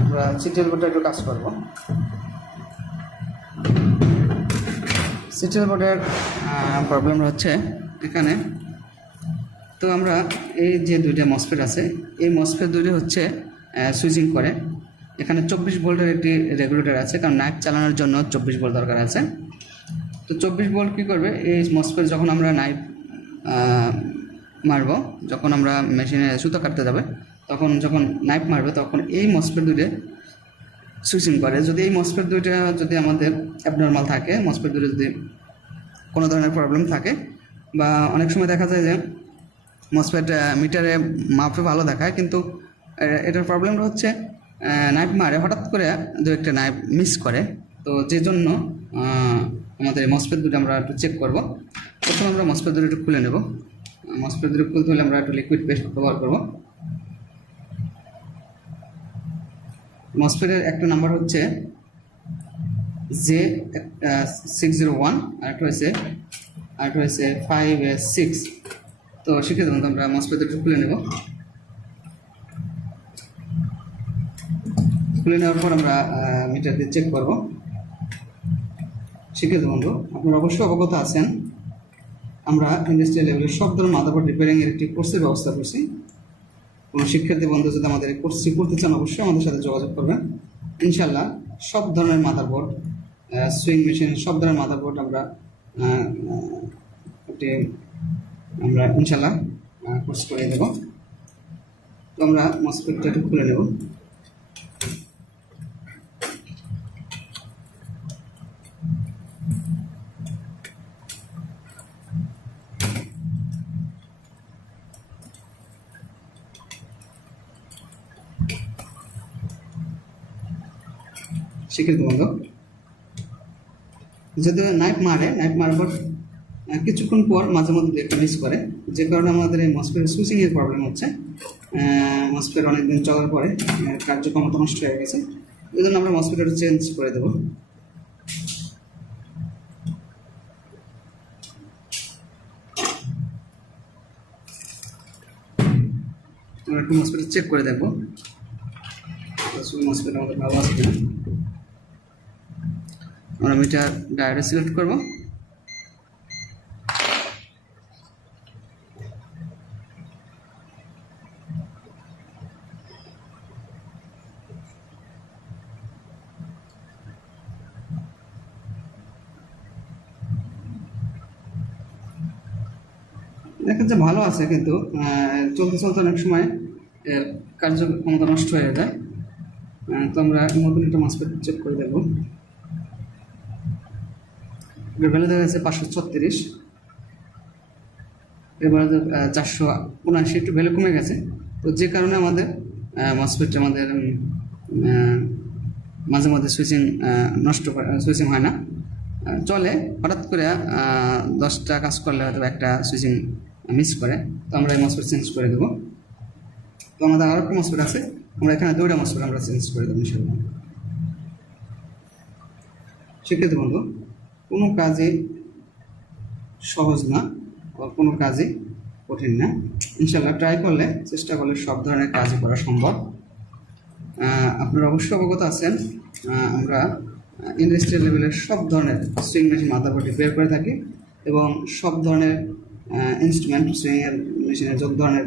আমরা সিরিয়াল বোর্ডে একটু কাজ করব। সিরিয়াল বোর্ডের প্রবলেম হচ্ছে এখানে, তো আমরা এই যে দুইটা মসফেট আছে, এই মসফেট দুইটা হচ্ছে সুইচিং করে। এখানে 24 ভোল্টের একটি রেগুলেটর আছে, কারণ নাইফ চালানোর জন্য 24 ভোল্ট দরকার আছে। তো 24 ভোল্ট কী করবে, এই মসফেট যখন আমরা নাইফ মারব, যখন আমরা মেশিনে সুতো কাটতে যাবে, তখন যখন নাইফ মারবে তখন এই মসফেট দুইটা সুইচিং করে। যদি এই মসফেট দুইটা যদি আমাদের অ্যাবনর্মাল থাকে, মসফেট দুইটা যদি কোনো ধরনের প্রবলেম থাকে, বা অনেক সময় দেখা যায় যে মসফেট মিটারে মাপে ভালো দেখায়, কিন্তু এটার প্রবলেমটা হচ্ছে নাইফ মারে হঠাৎ করে দু একটা নাইফ মিস করে। তো যে জন্য আমাদের মসফেট দুটো আমরা একটু চেক করব। প্রথমে আমরা মসফেট দুটো একটু খুলে নেব। মসফেট দুটো খুলতে হলে আমরা একটু লিকুইড পেস্ট ব্যবহার করব। মসফেটের একটা নাম্বার হচ্ছে J601, আরেকটা হচ্ছে 5S6। তো শিখে দেবো, আমরা মসফেট একটু খুলে নেব। খুলে নেওয়ার পর আমরা মিটার দিয়ে চেক করব। শিখে দেবো বন্ধু, আপনারা অবশ্যই অবগত আছেন, আমরা ইন্ডাস্ট্রিয়াল লেভেলের সব ধরনের মাদারবোর্ড রিপেয়ারিংয়ের একটি কোর্সের ব্যবস্থা করছি। কোনো শিক্ষার্থী বন্ধু যদি আমাদের এই কোর্সটি করতে চান, অবশ্যই আমাদের সাথে যোগাযোগ করবেন। ইনশাল্লাহ সব ধরনের মাদারবোর্ড, সুইং মেশিন, সব ধরনের মাদারবোর্ড আমরা ইনশাল্লাহ কোর্স করে দেব। তো আমরা মসফেটটা একটু খুলে নেব। শিক্ষিত বন্ধু, যদি নাইফ মারার পর কিছুক্ষণ পর মাঝে মধ্যে একটা মিস করে, যে কারণে আমাদের এই মসফেটের সুইচিংয়ের প্রবলেম হচ্ছে। মসফেট অনেকদিন চলার পরে কার্যক্ষমতা নষ্ট হয়ে গেছে, এই জন্য আমরা মসফেটটা চেঞ্জ করে দেবো। আমরা একটু মসফেট চেক করে দেখবো মসফেট আমাদের ভালো আছে কিনা। আমরা মিটার ডায়োড সিলেক্ট করব। দেখা যাচ্ছে ভালো আছে, কিন্তু চলতে চলতে অনেক সময় কার্যক্ষমতা নষ্ট হয়ে যায়। তো আমরা নতুন একটা মসফেট চেক করে দেখবো। এটার ভ্যালু দেখা যাচ্ছে 536, এবার 479, একটু ভ্যালু কমে গেছে। তো যে কারণে আমাদের মসফেট আমাদের মাঝে মাঝে সুইচিং হয় না, চলে। হঠাৎ করে 10টা কাজ করলে হয়তো একটা সুইচিং মিস করে। তো আমরা এই মসফেট চেঞ্জ করে দেবো। তো আমাদের আরও একটা মসফেট আছে, আমরা এখানে 2টা মসফেট আমরা চেঞ্জ করে দেবো ইনশাল্লাহ। শিক্ষিত বন্ধু, কোনো কাজই সহজ না, আবার কোনো কাজই কঠিন না। ইনশাল্লাহ ট্রাই করলে, চেষ্টা করলে সব ধরনের কাজই করা সম্ভব। আপনারা অবশ্যই অবগত আছেন, আমরা ইন্ডাস্ট্রিয়াল লেভেলের সব ধরনের সুইং মেশিন মাদারবোর্ড রিপেয়ার করে থাকি, এবং সব ধরনের ইনস্ট্রুমেন্ট, সুইংয়ের মেশিনের যত ধরনের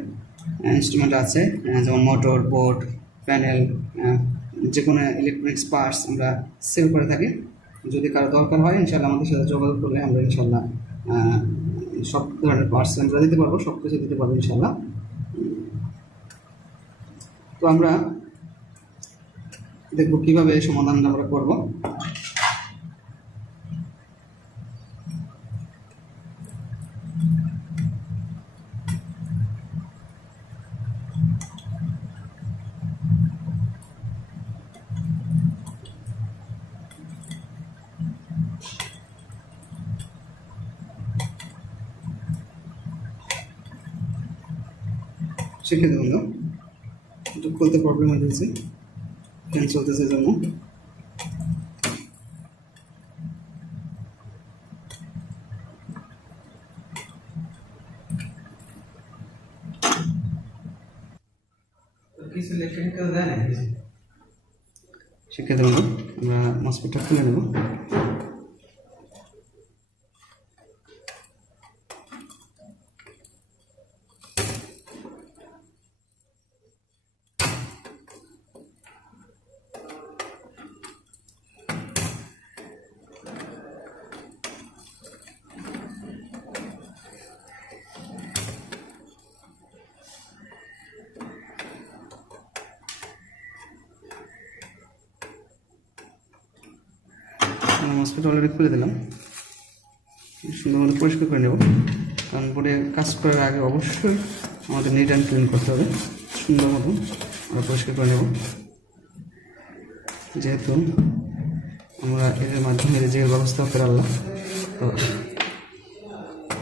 ইনস্ট্রুমেন্ট আছে, যেমন মোটর, বোর্ড, প্যানেল, যে কোনো ইলেকট্রনিক্স পার্টস আমরা সেল করে থাকি। যদি কারো দরকার হয়, ইনশাল্লাহ আমাদের সাথে যোগাযোগ করলে আমরা ইনশাল্লাহ সব ধরনের পার্টস আমরা দিতে পারবো, সব কিছু দিতে পারবো ইনশাল্লাহ। তো আমরা দেখবো কীভাবে এই সমাধানটা আমরা করবো। শিক্ষিত বন্ধু, একটু খুলতে প্রবলেম হয়ে যাচ্ছে, ফ্যান চলতেছে জন্য। কিছু শিক্ষিত বন্ধু, আমরা মসফেটটা খুলে নেব। মসফেট অলরেডি খুলে দিলাম, সুন্দরভাবে পরিষ্কার করে নেব। কারণ বোর্ডে কাজ করার আগে অবশ্যই আমাদের নিট অ্যান্ড ক্লিন করতে হবে, সুন্দর মতো আমরা পরিষ্কার করে নেব। যেহেতু আমরা এর মাধ্যমে যে ব্যবস্থা করে আল্লাহ, তো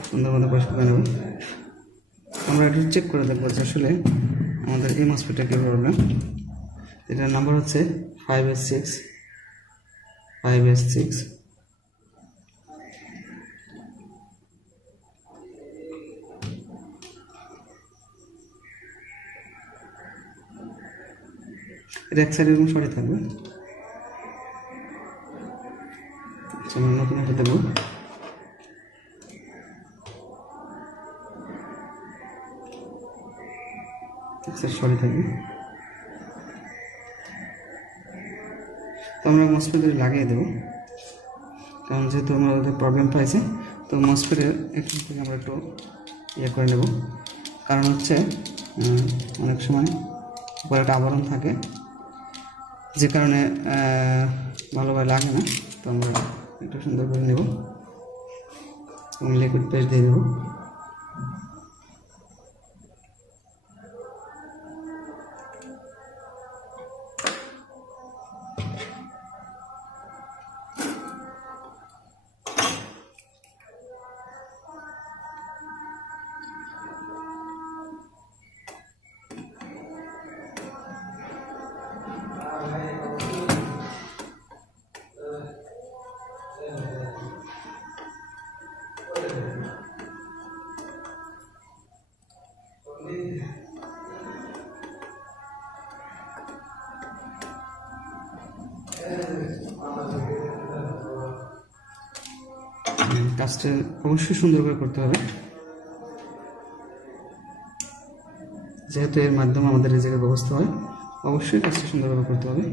সুন্দর মতো পরিষ্কার করে নেব। আমরা একটু চেক করে দেখবো যে আসলে আমাদের এই মসফেটটা কী প্রবলেম। এটার নাম্বার হচ্ছে 5S6 5S6। এটা এক সাইডে এরকম সরে থাকবে। আমরা নতুন একটা দেবো। এক সাইড সরে থাকবে। তো আমরা মসফেটে লাগিয়ে দেবো, কারণ যেহেতু আমরা ওদের প্রবলেম পাইছি। তো মসফেটের এখান থেকে আমরা একটু ইয়ে করে নেব। কারণ হচ্ছে অনেক সময় উপরে একটা আবরণ থাকে, যে কারণে ভালোভাবে লাগে না। তো আমরা একটু সুন্দর করে নেব এবং লিকুইড পেস্ট দিয়ে দেবো। কাজটা অবশ্যই সুন্দর করে করতে হবে, যেহেতু এর মাধ্যমে আমাদের রেজাল্টের ব্যবস্থা হয়। অবশ্যই কাজটা সুন্দরভাবে করতে হবে।